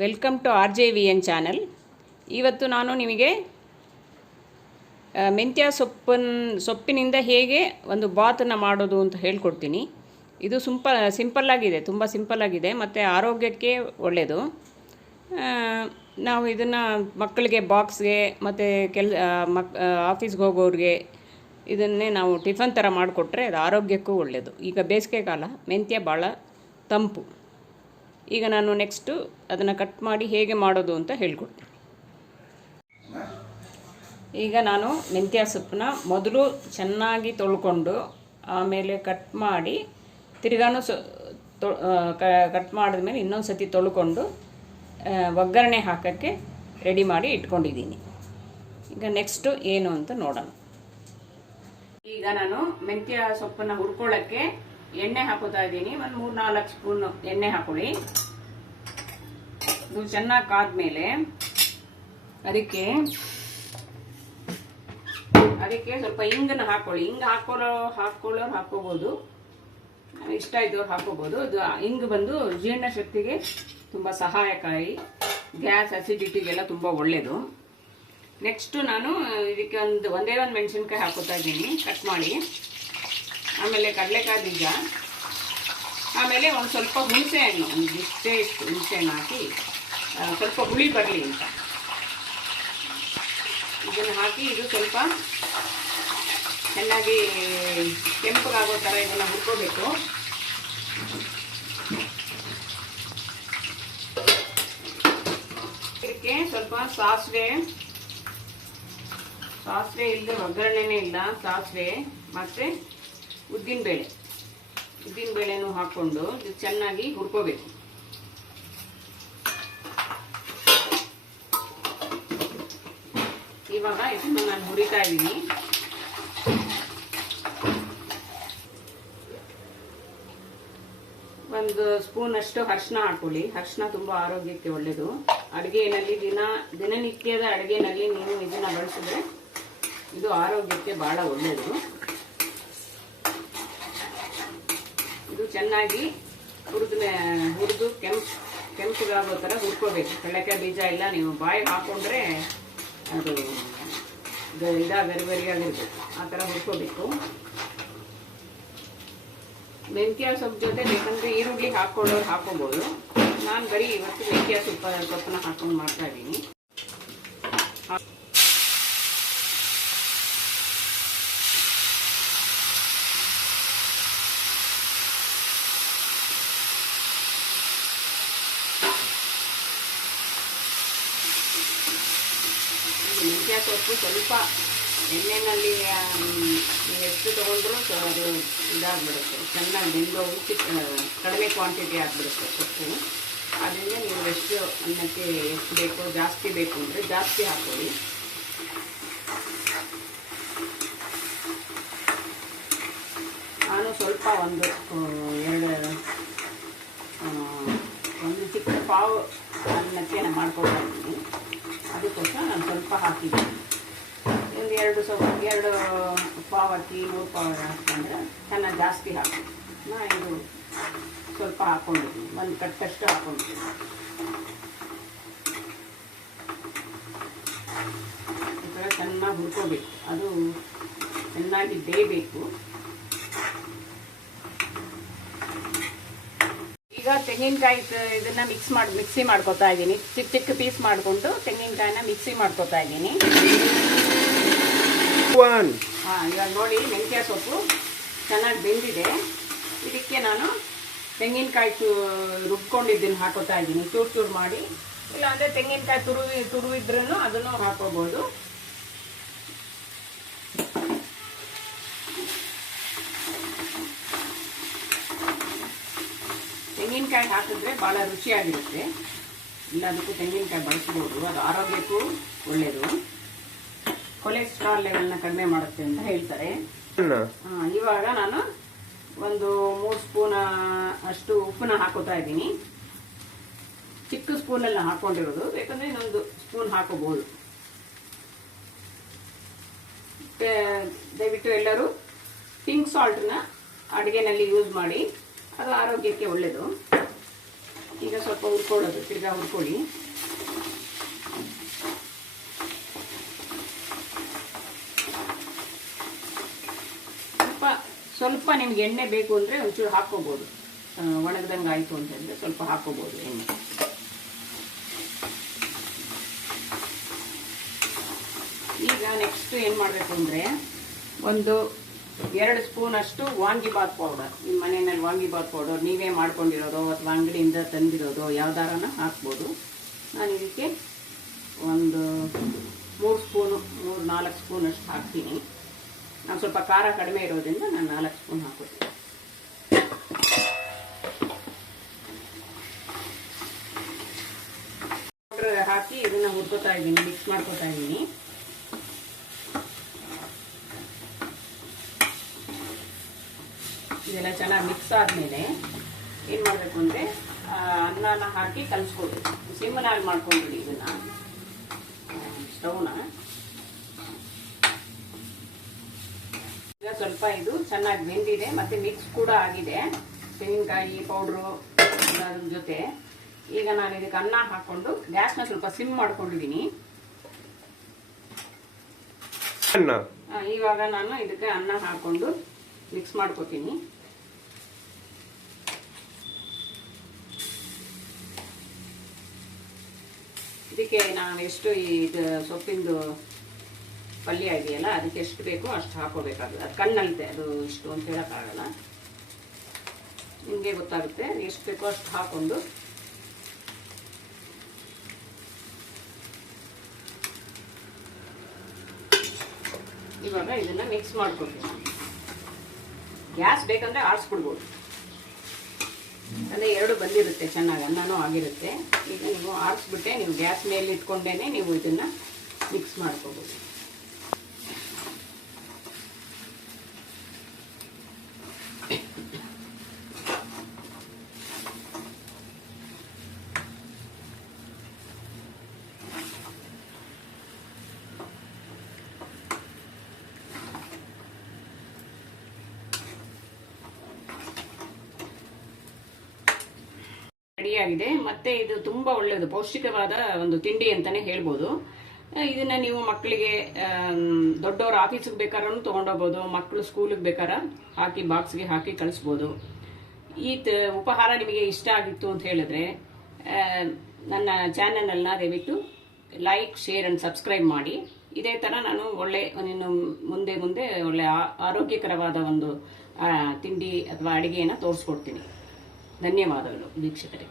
Welcome to RJVN channel. ಇವತ್ತು ನಾನು ನಿಮಗೆ ಮೆಂತ್ಯ ಸೊಪ್ಪಿನಿಂದ ಹೇಗೆ ಒಂದು ಬಾತನ್ನು ಮಾಡೋದು ಅಂತ ಹೇಳ್ಕೊಡ್ತೀನಿ. ಇದು ಸಿಂಪಲ್ಲಾಗಿದೆ, ತುಂಬ ಸಿಂಪಲ್ಲಾಗಿದೆ ಮತ್ತು ಆರೋಗ್ಯಕ್ಕೆ ಒಳ್ಳೆಯದು. ನಾವು ಇದನ್ನು ಮಕ್ಕಳಿಗೆ ಬಾಕ್ಸ್ಗೆ ಮತ್ತು ಆಫೀಸ್ಗೆ ಹೋಗೋರಿಗೆ ಇದನ್ನೇ ನಾವು ಟಿಫನ್ ಥರ ಮಾಡಿಕೊಟ್ರೆ ಅದು ಆರೋಗ್ಯಕ್ಕೂ ಒಳ್ಳೆಯದು. ಈಗ ಬೇಸಿಗೆ ಕಾಲ, ಮೆಂತ್ಯ ಭಾಳ ತಂಪು. ಈಗ ನಾನು ನೆಕ್ಸ್ಟು ಅದನ್ನು ಕಟ್ ಮಾಡಿ ಹೇಗೆ ಮಾಡೋದು ಅಂತ ಹೇಳ್ಕೊಡ್ತೀನಿ. ಈಗ ನಾನು ಮೆಂತ್ಯ ಸೊಪ್ಪನ್ನ ಮೊದಲು ಚೆನ್ನಾಗಿ ತೊಳ್ಕೊಂಡು ಆಮೇಲೆ ಕಟ್ ಮಾಡಿ ತಿರ್ಗಾನು ಕಟ್ ಮಾಡಿದ್ಮೇಲೆ ಇನ್ನೊಂದು ಸತಿ ತೊಳ್ಕೊಂಡು ಒಗ್ಗರಣೆ ಹಾಕೋಕ್ಕೆ ರೆಡಿ ಮಾಡಿ ಇಟ್ಕೊಂಡಿದ್ದೀನಿ. ಈಗ ನೆಕ್ಸ್ಟು ಏನು ಅಂತ ನೋಡೋಣ. ಈಗ ನಾನು ಮೆಂತ್ಯ ಸೊಪ್ಪನ್ನು ಹುರ್ಕೊಳ್ಳೋಕ್ಕೆ ಎಣ್ಣೆ ಹಾಕೋತಾ ಇದ್ದೀನಿ. ಒಂದು 3-4 ಸ್ಪೂನ್ ಎಣ್ಣೆ ಹಾಕೊಳ್ಳಿ. ಇದು ಚೆನ್ನಾಗಿ ಕಾದ್ಮೇಲೆ ಅದಕ್ಕೆ ಸ್ವಲ್ಪ ಹಿಂಗನ್ನು ಹಾಕೊಳ್ಳಿ. ಹಿಂಗೆ ಹಾಕೊಳ್ಳೋರು ಹಾಕೋಬೋದು, ಇಷ್ಟ ಇದ್ದವ್ರು ಹಾಕೋಬೋದು. ಅದು ಹಿಂಗೆ ಬಂದು ಜೀರ್ಣಶಕ್ತಿಗೆ ತುಂಬ ಸಹಾಯಕಾರಿ, ಗ್ಯಾಸ್ ಅಸಿಡಿಟಿಗೆಲ್ಲ ತುಂಬ ಒಳ್ಳೆಯದು. ನೆಕ್ಸ್ಟು ನಾನು ಇದಕ್ಕೆ ಒಂದೇ ಒಂದು ಮೆಣಸಿನ್ಕಾಯಿ ಹಾಕೋತಾ ಇದ್ದೀನಿ ಕಟ್ ಮಾಡಿ. ಆಮೇಲೆ ಕಡಲೆಕಾಯಿ ಬೀಜ, ಆಮೇಲೆ ಒಂದು ಸ್ವಲ್ಪ ಹುಣಸೆ ಹಣ್ಣು, ಒಂದು ಇಷ್ಟು ಹುಣಸೆ ಹಣ್ಣು ಹಾಕಿ ಸ್ವಲ್ಪ ಹುಳಿ ಬರಲಿ ಅಂತ ಇದನ್ನು ಹಾಕಿ ಇದು ಸ್ವಲ್ಪ ಚೆನ್ನಾಗಿ ಕೆಂಪಗಾಗೋ ಥರ ಇದನ್ನು ಹುರ್ಕೋಬೇಕು. ಇದಕ್ಕೆ ಸ್ವಲ್ಪ ಸಾಸಿವೆ ಇಲ್ಲದೆ ಒಗ್ಗರಣೆನೇ ಇಲ್ಲ, ಸಾಸಿವೆ ಮತ್ತು ಉದ್ದಿನಬೇಳೆನೂ ಹಾಕ್ಕೊಂಡು ಇದು ಚೆನ್ನಾಗಿ ಹುರ್ಕೋಬೇಕು. ಇವಾಗ ಇದನ್ನು ನಾನು ಹುರಿತಾ ಇದ್ದೀನಿ. ಒಂದು ಸ್ಪೂನಷ್ಟು ಅರಿಶಿನ ಹಾಕೊಳ್ಳಿ. ಅರಿಶಿನ ತುಂಬ ಆರೋಗ್ಯಕ್ಕೆ ಒಳ್ಳೆಯದು. ಅಡುಗೆಯಲ್ಲಿ ದಿನನಿತ್ಯದ ಅಡುಗೆಯಲ್ಲಿ ನೀವು ಇದನ್ನು ಬಳಸಿದ್ರೆ ಇದು ಆರೋಗ್ಯಕ್ಕೆ ಭಾಳ ಒಳ್ಳೆಯದು. ಇದು ಚೆನ್ನಾಗಿ ಹುರಿದು ಕೆಂಪಗಾಗೋ ಥರ ಹುರ್ಕೋಬೇಕು. ಕಡಲೆಕಾಯಿ ಬೀಜ ಎಲ್ಲ ನೀವು ಬಾಯಿಗೆ ಹಾಕ್ಕೊಂಡ್ರೆ ಅದು ಗರಿಗರಿಯಾಗಿರ್ಬೇಕು, ಆ ಥರ ಹುರ್ಕೋಬೇಕು. ಮೆಂತ್ಯ ಸೊಪ್ಪು ಜೊತೆ ಬೇಕಂದರೆ ಈರುಳ್ಳಿ ಹಾಕ್ಕೊಳ್ಳೋರು ಹಾಕೋಬೋದು. ನಾನು ಬರೀ ಇವತ್ತು ಮೆಂತ್ಯ ಸೊಪ್ಪನ್ನ ಹಾಕೊಂಡು ಮಾಡ್ತಾ ಇದ್ದೀನಿ. ಮೆಂತ್ಯ ಸೊಪ್ಪು ಸ್ವಲ್ಪ ಎಣ್ಣೆಯಲ್ಲಿ ನೀವು ಎಷ್ಟು ತೊಗೊಂಡ್ರೂ ಅದು ಇದಾಗ್ಬಿಡುತ್ತೆ, ಚೆನ್ನಾಗಿ ಬೆಂದೋಗಿ ಕಡಿಮೆ ಕ್ವಾಂಟಿಟಿ ಆಗಿಬಿಡುತ್ತೆ ಸೊಪ್ಪು. ಆದ್ದರಿಂದ ನೀವು ಎಷ್ಟು ಅನ್ನಕ್ಕೆ ಎಷ್ಟು ಬೇಕೋ, ಜಾಸ್ತಿ ಬೇಕು ಅಂದರೆ ಜಾಸ್ತಿ ಹಾಕೊಳ್ಳಿ. ನಾನು ಸ್ವಲ್ಪ ಒಂದು ಚಿಕ್ಕ ಪಾವು ಅನ್ನಕ್ಕೆ ನಾನು ಮಾಡ್ಕೊಳ್ತಾ ಇದ್ದೀನಿ. ಅದಕ್ಕೋಸ್ಕರ ನಾನು ಸ್ವಲ್ಪ ಹಾಕಿದ್ದೀನಿ. ಒಂದು 2 ಪಾವ್ ಅಕ್ಕಿ 3 ಪಾವ್ ಹಾಕೊಂಡ್ರೆ ಚೆನ್ನಾಗಿ ಜಾಸ್ತಿ ಹಾಕಿ. ನಾನು ಇದು ಸ್ವಲ್ಪ ಹಾಕ್ಕೊಂಡಿದ್ದೀನಿ, ಒಂದು ಕಟ್ಟಷ್ಟು ಹಾಕ್ಕೊಂಡಿದ್ದೀನಿ. ಈ ಥರ ಚೆನ್ನಾಗಿ ಹುರ್ಕೋಬೇಕು, ಅದು ಚೆನ್ನಾಗಿ ಬೇಯಬೇಕು. ಈಗ ತೆಂಗಿನಕಾಯಿ ಇದನ್ನು ಮಿಕ್ಸಿ ಮಾಡ್ಕೊತಾ ಇದ್ದೀನಿ. ಚಿಕ್ಕ ಪೀಸ್ ಮಾಡಿಕೊಂಡು ತೆಂಗಿನಕಾಯಿನ ಮಿಕ್ಸಿ ಮಾಡ್ಕೊತಾ ಇದ್ದೀನಿ. ಇವಾಗ ನೋಡಿ ಮೆಂತ್ಯ ಸೊಪ್ಪು ಚೆನ್ನಾಗಿ ಬೆಂದಿದೆ. ಇದಕ್ಕೆ ನಾನು ತೆಂಗಿನಕಾಯಿ ರುಬ್ಕೊಂಡಿದ್ದನ್ನು ಹಾಕೋತಾ ಇದ್ದೀನಿ, ಚೂರು ಮಾಡಿ. ಇಲ್ಲಾಂದರೆ ತೆಂಗಿನಕಾಯಿ ತುರುವಿದ್ರೂ ಅದನ್ನು ಹಾಕೋಬೋದು. ತೆಂಗಿನಕಾಯಿ ಹಾಕಿದ್ರೆ ಭಾಳ ರುಚಿಯಾಗಿರುತ್ತೆ. ಎಲ್ಲದಕ್ಕೂ ತೆಂಗಿನಕಾಯಿ ಬಳಸ್ಬೋದು, ಅದು ಆರೋಗ್ಯಕ್ಕೂ ಒಳ್ಳೆಯದು. ಕೊಲೆಸ್ಟ್ರಾಲ್ ಲೆವೆಲ್ನ ಕಡಿಮೆ ಮಾಡುತ್ತೆ ಅಂತ ಹೇಳ್ತಾರೆ. ಇವಾಗ ನಾನು ಒಂದು 3 ಸ್ಪೂನ್ ಅಷ್ಟು ಉಪ್ಪನ್ನ ಹಾಕೋತಾ ಇದ್ದೀನಿ. ಚಿಕ್ಕ ಸ್ಪೂನಲ್ಲಿ ಹಾಕೊಂಡಿರೋದು, ಬೇಕಂದರೆ ಇನ್ನೊಂದು ಸ್ಪೂನ್ ಹಾಕೋಬಹುದು. ದಯವಿಟ್ಟು ಎಲ್ಲರೂ ಪಿಂಕ್ ಸಾಲ್ಟನ್ನ ಅಡುಗೆನಲ್ಲಿ ಯೂಸ್ ಮಾಡಿ, ಅದು ಆರೋಗ್ಯಕ್ಕೆ ಒಳ್ಳೆಯದು. ಈಗ ಸ್ವಲ್ಪ ಹುರ್ಕೊಳ್ಳೋದು, ತಿರ್ಗಾ ಹುರ್ಕೊಳ್ಳಿ. ಸ್ವಲ್ಪ ನಿಮ್ಗೆ ಎಣ್ಣೆ ಬೇಕು ಅಂದರೆ ಒಂಚೂರು ಹಾಕ್ಕೋಬೋದು. ಒಣಗ್ದಂಗೆ ಆಯಿತು ಅಂತಂದರೆ ಸ್ವಲ್ಪ ಹಾಕ್ಕೋಬೋದು ಎಣ್ಣೆ. ಈಗ ನೆಕ್ಸ್ಟ್ ಏನು ಮಾಡಬೇಕು ಅಂದರೆ ಒಂದು 2 ಸ್ಪೂನ್ ಅಷ್ಟು ವಾಂಗಿಬಾತ್ ಪೌಡರ್. ನಿಮ್ಮ ಮನೆಯಲ್ಲಿ ವಾಂಗಿಬಾತ್ ಪೌಡರ್ ನೀವೇ ಮಾಡ್ಕೊಂಡಿರೋದು ಅಥವಾ ಅಂಗಡಿಯಿಂದ ತಂದಿರೋದು ಯಾವ್ದಾರನ ಹಾಕ್ಬೋದು. ನಾನು ಇದಕ್ಕೆ ಒಂದು 3-4 ಸ್ಪೂನ್ ಅಷ್ಟು ಹಾಕ್ತೀನಿ. ನಾನು ಸ್ವಲ್ಪ ಖಾರ ಕಡಿಮೆ ಇರೋದ್ರಿಂದ ನಾನು 4 ಸ್ಪೂನ್ ಹಾಕೋತೀನಿ. ಪೌಡರ್ ಹಾಕಿ ಇದನ್ನ ಹುರ್ಕೋತಾ ಇದ್ದೀನಿ, ಮಿಕ್ಸ್ ಮಾಡ್ಕೋತಾ ಇದ್ದೀನಿ. ಇದೆಲ್ಲ ಚೆನ್ನಾಗಿ ಮಿಕ್ಸ್ ಆದಮೇಲೆ ಏನು ಮಾಡಬೇಕು ಅಂದರೆ ಅನ್ನನ ಹಾಕಿ ಕಲಿಸ್ಕೊಡ್ಬೇಕು. ಸಿಮ್ಮನಾಗಿ ಮಾಡ್ಕೊಂಡ್ಬಿಡಿ ಇದನ್ನ ಸ್ಟವ್ನ. ಈಗ ಸ್ವಲ್ಪ ಇದು ಚೆನ್ನಾಗಿ ಬೆಂದಿದೆ ಮತ್ತು ಮಿಕ್ಸ್ ಕೂಡ ಆಗಿದೆ ತೆಂಗಿನಕಾಯಿ ಪೌಡ್ರು ಅದ್ರ ಜೊತೆ. ಈಗ ನಾನು ಇದಕ್ಕೆ ಅನ್ನ ಹಾಕೊಂಡು ಗ್ಯಾಸ್ನ ಸ್ವಲ್ಪ ಸಿಮ್ ಮಾಡ್ಕೊಂಡಿದ್ದೀನಿ. ಇವಾಗ ನಾನು ಇದಕ್ಕೆ ಅನ್ನ ಹಾಕೊಂಡು ಮಿಕ್ಸ್ ಮಾಡ್ಕೋತೀನಿ. ಇದಕ್ಕೆ ನಾನು ಎಷ್ಟು ಇದು ಸೊಪ್ಪಿಂದು ಪಲ್ಯ ಇದೆಯಲ್ಲ ಅದಕ್ಕೆ ಎಷ್ಟು ಬೇಕೋ ಅಷ್ಟು ಹಾಕೋಬೇಕಾಗುತ್ತೆ. ಅದು ಕಣ್ಣಲ್ತೆ, ಅದು ಇಷ್ಟು ಅಂತ ಹೇಳೋಕ್ಕಾಗಲ್ಲ, ನಿಮಗೆ ಗೊತ್ತಾಗುತ್ತೆ. ಎಷ್ಟು ಬೇಕೋ ಅಷ್ಟು ಹಾಕೊಂಡು ಇವಾಗ ಇದನ್ನ ಮಿಕ್ಸ್ ಮಾಡ್ಕೊಳ್ತೀನಿ. ಗ್ಯಾಸ್ ಬೇಕಂದ್ರೆ ಆರಿಸ್ಬಿಡ್ಬೋದು, ಅಂದರೆ 2 ಬಂದಿರುತ್ತೆ ಚೆನ್ನಾಗಿ, ಅನ್ನನೂ ಆಗಿರುತ್ತೆ. ಈಗ ನೀವು ಆರಿಸ್ಬಿಟ್ಟೆ ನೀವು ಗ್ಯಾಸ್ ಮೇಲೆ ಇಟ್ಕೊಂಡೇನೆ ನೀವು ಇದನ್ನ ಮಿಕ್ಸ್ ಮಾಡ್ಕೋಬೋದು. ರೆಡಿಯಾಗಿದೆ. ಮತ್ತೆ ಇದು ತುಂಬ ಒಳ್ಳೆಯದು, ಪೌಷ್ಟಿಕವಾದ ಒಂದು ತಿಂಡಿ ಅಂತಲೇ ಹೇಳ್ಬೋದು. ಇದನ್ನು ನೀವು ಮಕ್ಕಳಿಗೆ ದೊಡ್ಡವರು ಆಫೀಸಿಗೆ ಬೇಕಾದ್ರೂ ತೊಗೊಂಡೋಗ್ಬೋದು, ಮಕ್ಕಳು ಸ್ಕೂಲಿಗೆ ಬೇಕಾದ್ರೆ ಹಾಕಿ ಬಾಕ್ಸ್ಗೆ ಹಾಕಿ ಕಳಿಸ್ಬೋದು. ಈ ಉಪಹಾರ ನಿಮಗೆ ಇಷ್ಟ ಆಗಿತ್ತು ಅಂತ ಹೇಳಿದ್ರೆ ನನ್ನ ಚಾನಲನ್ನ ದಯವಿಟ್ಟು ಲೈಕ್, ಶೇರ್ ಆ್ಯಂಡ್ ಸಬ್ಸ್ಕ್ರೈಬ್ ಮಾಡಿ. ಇದೇ ಥರ ನಾನು ಇನ್ನು ಮುಂದೆ ಒಳ್ಳೆ ಆರೋಗ್ಯಕರವಾದ ಒಂದು ತಿಂಡಿ ಅಥವಾ ಅಡುಗೆಯನ್ನು ತೋರಿಸ್ಕೊಡ್ತೀನಿ. ಧನ್ಯವಾದಗಳು ವೀಕ್ಷಕರೇ.